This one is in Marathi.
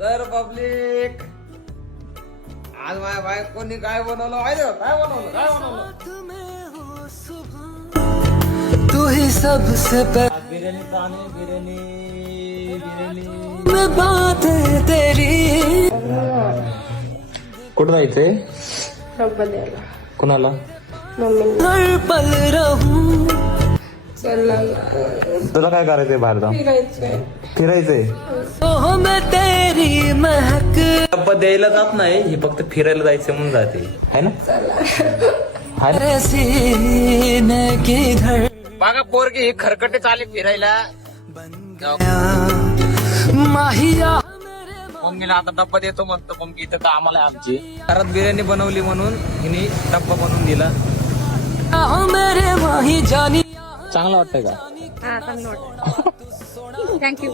तर पब्लिक आज माझ्या बायकोनी काय बनवलं माहिती का? काय बनवलं तू ही सबसे बिर्याणी ताने बिर्याणी में बात है तेरी। कुठं जायचंय? डब्बा द्यायला कुणाला? मम्मी हर पल रहूं तुला काय करायचंय बाहेर जाऊन? फिरायचंय? तो मैं तेरी महक डब्बा द्यायला जात नाही, ही फक्त फिरायला जायचं म्हणून जाते, है ना? है ना? सीने की धड़ बघा पोरगी ही खरकटे चाले फिरायला. माहिया मम्मीला आता डब्बा देतो म्हणतो. मम्मी इथं कामाला आहे आमची. घरात बिर्याणी बनवली म्हणून हिने डब्बा बनवून दिला. मेरे माही जानी चांगला वाटतंय का? हा चांगलं वाटतं. थँक्यू.